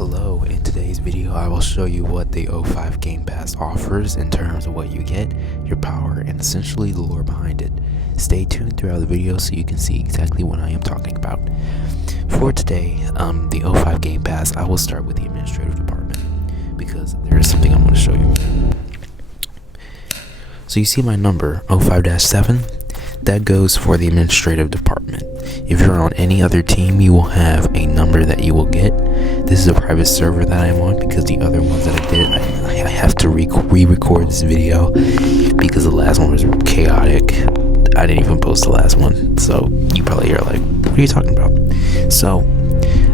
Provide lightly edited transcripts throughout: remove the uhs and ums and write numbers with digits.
Hello, in today's video I will show you what the O5 Game Pass offers in terms of what you get, your power, and essentially the lore behind it. Stay tuned throughout the video so you can see exactly what I am talking about. For today, the O5 Game Pass, I will start with the administrative department because there is something I want to show you. So you see my number, O5-7? That goes for the administrative department. If you're on any other team, you will have a number that you will get. This is a private server that I'm on because the other ones that I did, I have to re-record this video because the last one was chaotic. I didn't even post the last one, so you probably are like, what are you talking about? So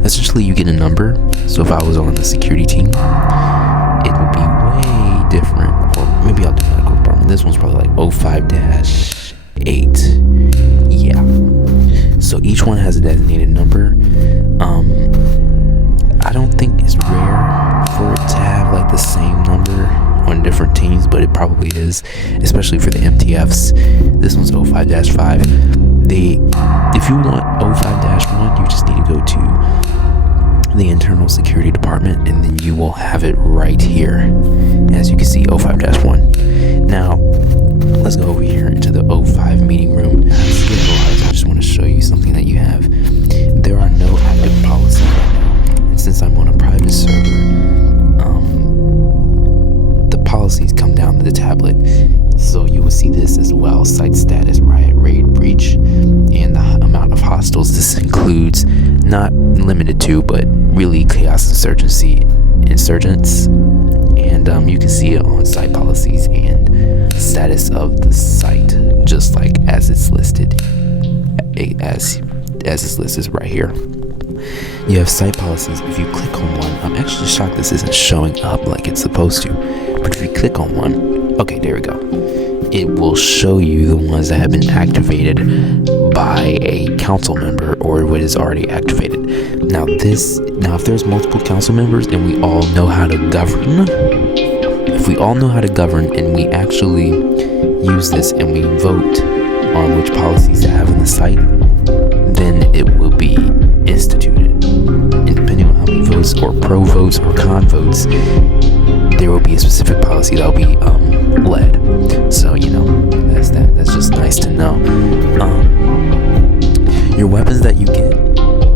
essentially you get a number. So if I was on the security team, it would be way different. Or maybe I'll do medical department. This one's probably like O5-8. Yeah, so each one has a designated number. I don't think it's rare for it to have like the same number on different teams, but it probably is, especially for the MTFs. This one's O5-5. If you want O5-1, you just need to go to the internal security department and then you will have it right here. As you can see, O5-1. Now let's go over here into the O5 meeting room. I just want to show you something that you have. There are no active policies right now, and since I'm on a private server, the policies come down to the tablet. So you will see this as well: site status, riot, raid, breach, and the amount of hostiles. This includes, not limited to, but really chaos insurgents, and you can see it on site policies and status of the site, just like as it's listed, as it's listed right here. You have site policies. If you click on one, I'm actually shocked this isn't showing up like it's supposed to, but if you click on one, okay, there we go, it will show you the ones that have been activated by a council member or what is already activated. Now if there's multiple council members and we all know how to govern, and we actually use this and we vote on which policies to have in the site, then it will be instituted. And depending on how many votes, or pro votes or con votes, there will be a specific policy that will be led. So that's that. That's just nice to know. Your weapons that you get,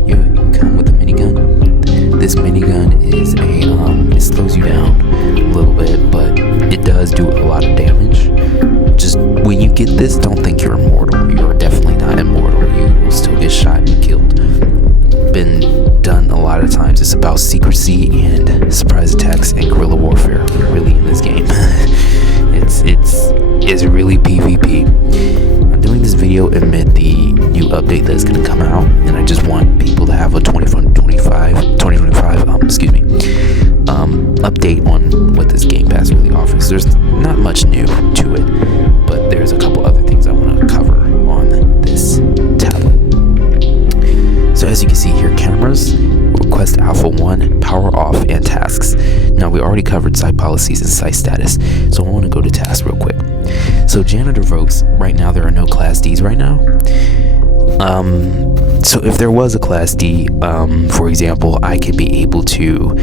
you come with a minigun. This minigun is it slows you down a little bit, but it does do a lot of damage. Just when you get this, don't think you're immortal. You're definitely not immortal. You will still get shot and killed. Been done a lot of times. It's about secrecy and surprise attacks and guerrilla warfare. Really in this game, it's really PvP. I'm doing this video amid the new update that's gonna come out, and I just want people to have a 2025 update on what this Game Pass really offers. There's not much new to it, but there's a couple other things I want to cover on this tablet. So as you can see here, cameras, request alpha 1, power off, and tasks. Now we already covered site policies and site status, so I want to go to tasks real quick. So janitor votes, right now there are no class Ds right now. So if there was a class D, for example, I could be able to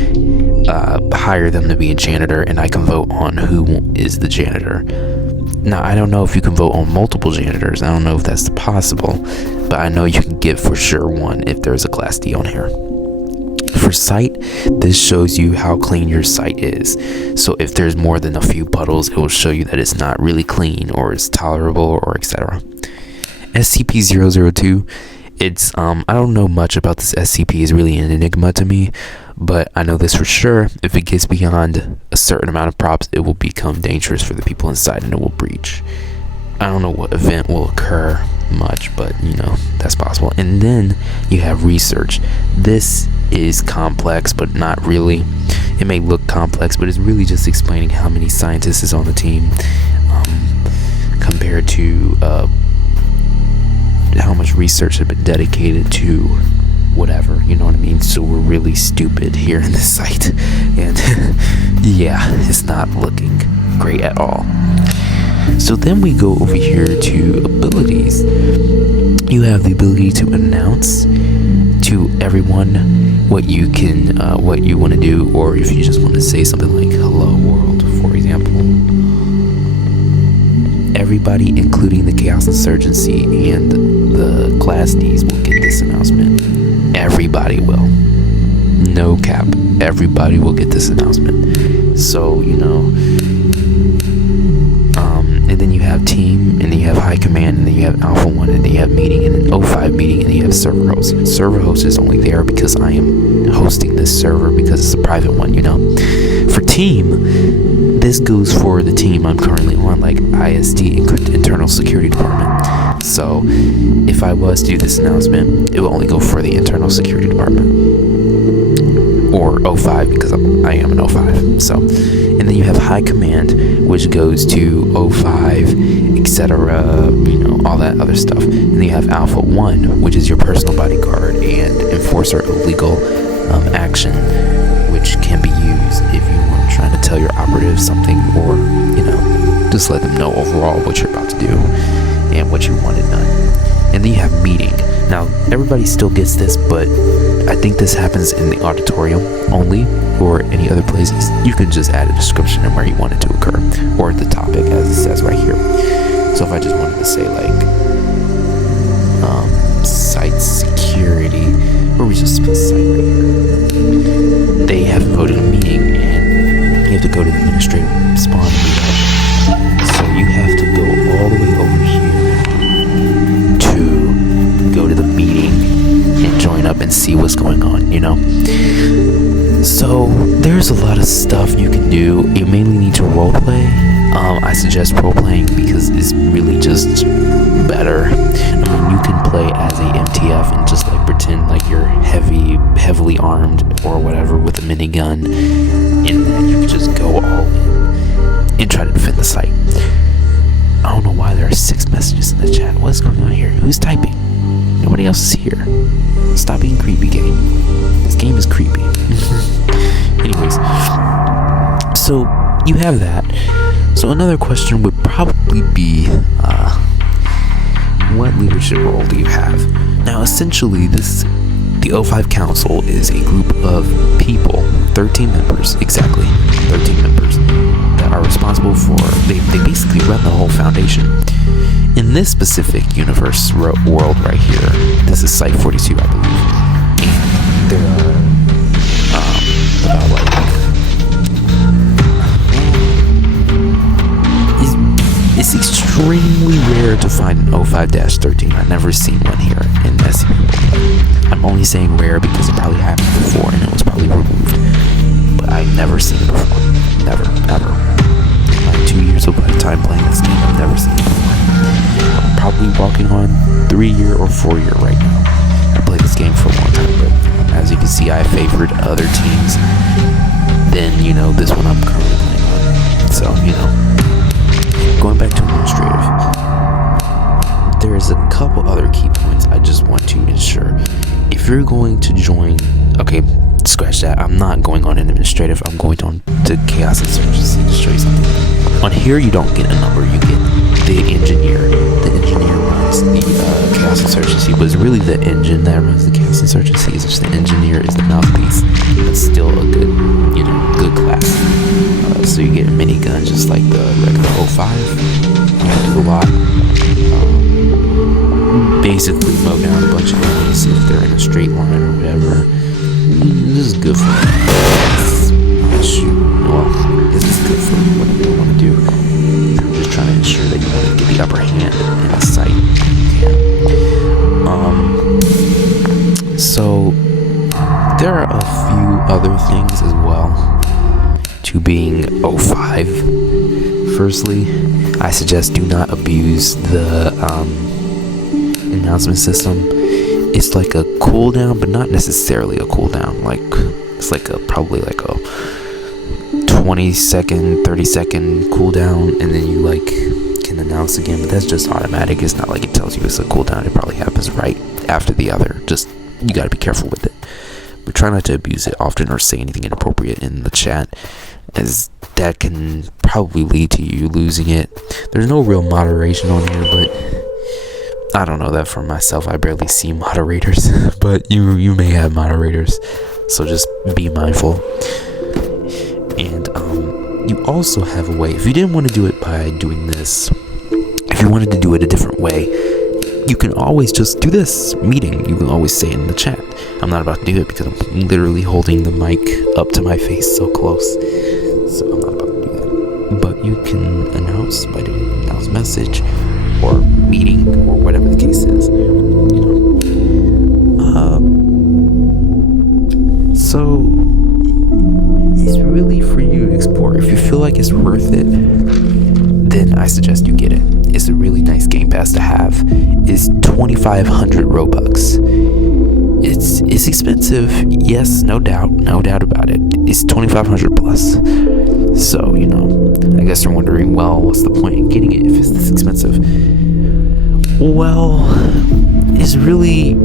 hire them to be a janitor, and I can vote on who is the janitor. Now I don't know if you can vote on multiple janitors. I don't know if that's possible, but I know you can get for sure one if there's a class D on here. For site, this shows you how clean your site is. So if there's more than a few puddles, it will show you that it's not really clean or it's tolerable or etc. SCP-002, it's I don't know much about this SCP. It's really an enigma to me, but I know this for sure: if it gets beyond a certain amount of props, it will become dangerous for the people inside and it will breach. I don't know what event will occur much, but that's possible. And then you have research. This is complex, but not really. It may look complex, but it's really just explaining how many scientists is on the team, compared to how much research has been dedicated to whatever, you know what I mean? So we're really stupid here in this site, and yeah, it's not looking great at all. So then we go over here to abilities. You have the ability to announce to everyone what you can, what you want to do, or if you just want to say something like "Hello World," for example. Everybody, including the Chaos Insurgency and the Class Ds, will get this announcement. Everybody will. No cap. Everybody will get this announcement. So, and then you have team, and then you have high command, and then you have Alpha 1, and then you have meeting, and then O5 meeting, and then you have server host. Server host is only there because I am hosting this server because it's a private one, For team, this goes for the team I'm currently on, like ISD, Internal Security Department. So if I was to do this announcement, it will only go for the Internal Security Department. Or O5 because I am an O5. So, and then you have high command, which goes to O5, etc. All that other stuff. And then you have Alpha 1, which is your personal bodyguard and enforcer of legal action, which can be used if you are trying to tell your operatives something, or just let them know overall what you're about to do and what you wanted done. And then you have meeting. Now, everybody still gets this, but I think this happens in the auditorium only, or any other places. You can just add a description and where you want it to occur, or the topic as it says right here. So if I just wanted to say site security, or we just put site right here. They have voted a meeting, and you have to go to the administrative spawn meetup. So you have to go all the way over here to go to the meeting and join up and see what's going on, So there's a lot of stuff you can do. You mainly need to roleplay. I suggest role-playing because it's really just better. You can play as a MTF and just pretend like you're heavily armed or whatever with a minigun, and then you can just go all in and try to defend the site. I don't know why there are 6 messages in the chat. What's going on here? Who's typing? Nobody else is here. Stop being creepy, game. This game is creepy. Anyways, so you have that. So another question would probably be, what leadership role do you have? Now, essentially, the O5 Council is a group of people, 13 members, exactly, 13 members, that are responsible for, they basically run the whole foundation. In this specific universe world right here, this is Site 42, I believe, and there are it's extremely rare to find an O5-13. I've never seen one here in SCP. I'm only saying rare because it probably happened before and it was probably removed, but I've never seen it before. Never, ever. In my 2 years of lifetime playing this game, I've never seen it before. I'm probably walking on 3-year or 4-year right now. I played this game for a long time, but as you can see, I favored other teams than, this one I'm currently playing on. So, going back to administrative, there is a couple other key points I just want to ensure. If you're going to join, okay, scratch that. I'm not going on an administrative. I'm going on to Chaos Insurgency to show you something. On here, you don't get a number. You get the engineer. The engineer runs the Chaos Insurgency, but it's really the engine that runs the Chaos Insurgency. It's just the engineer is the mouthpiece. It's still a good, good class. So you get a minigun just like the regular O5. You can do a lot. Basically mow down a bunch of enemies if they're in a straight line or whatever. This is good for them. This is good for whatever you want to do. I'm just trying to ensure that you want to get the upper hand in the site. So there are a few other things as well to being O5. Firstly, I suggest do not abuse the announcement system. It's like a cooldown, but not necessarily a cooldown. It's probably like a 20-second, 30-second cooldown, and then you can announce again. But that's just automatic. It's not like it tells you it's a cooldown. It probably happens right after the other. Just you gotta be careful with it. But try not to abuse it often or say anything inappropriate in the chat, as that can probably lead to you losing it. There's no real moderation on here, but I don't know that for myself. I barely see moderators, but you may have moderators. so just be mindful. And you also have a way, if you didn't want to do it by doing this, if you wanted to do it a different way, you can always just do this meeting. You can always say it in the chat. I'm not about to do it because I'm literally holding the mic up to my face so close, so I'm not about to do that. But you can announce by doing announce message or meeting or whatever the case is, so it's really for you to explore. If you feel like it's worth it, then I suggest you get it. It's a really nice game pass to have. It's 2,500 Robux. It's expensive, yes, no doubt about it. It's 2,500 plus. So, I guess you're wondering, well, what's the point in getting it if it's this expensive? Well, it's really,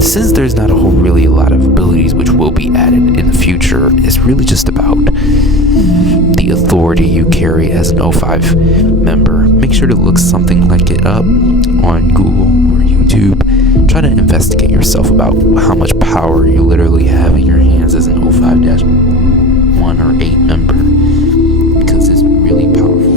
since there's not a lot of abilities which will be added in the future, it's really just about the authority you carry as an O5 member. Make sure to look something like it up on Google or YouTube. Try to investigate yourself about how much power you literally have in your hands as an O5-1 or 8 member, because it's really powerful.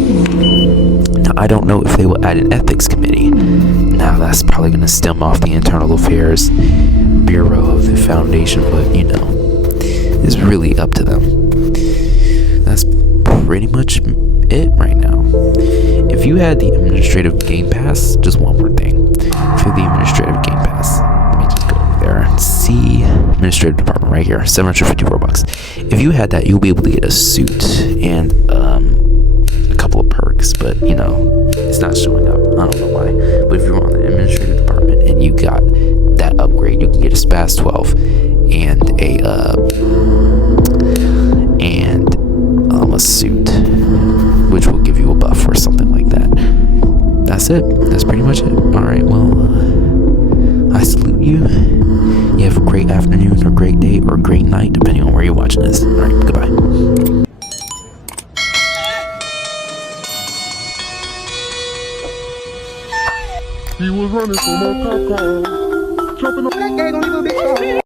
Now, I don't know if they will add an ethics committee. Now, that's probably going to stem off the Internal Affairs Bureau of the Foundation, but it's really up to them. That's pretty much it right now. If you had the administrative game pass, just one more thing. If you had the administrative game pass, let me just go over there and see administrative department right here, 750 Robux. If you had that, you'll be able to get a suit and a couple of perks, but it's not showing up. I don't know why. But if you're on the administrative department and you got that upgrade, you can get a SPAS 12 and a suit, which will give you a buff or something like that. That's it. That's pretty much it. Alright, well, I salute you. You have a great afternoon or great day or great night, depending on where you're watching this. Alright, goodbye. He was running from a cop car, jumping on that gang on little bit.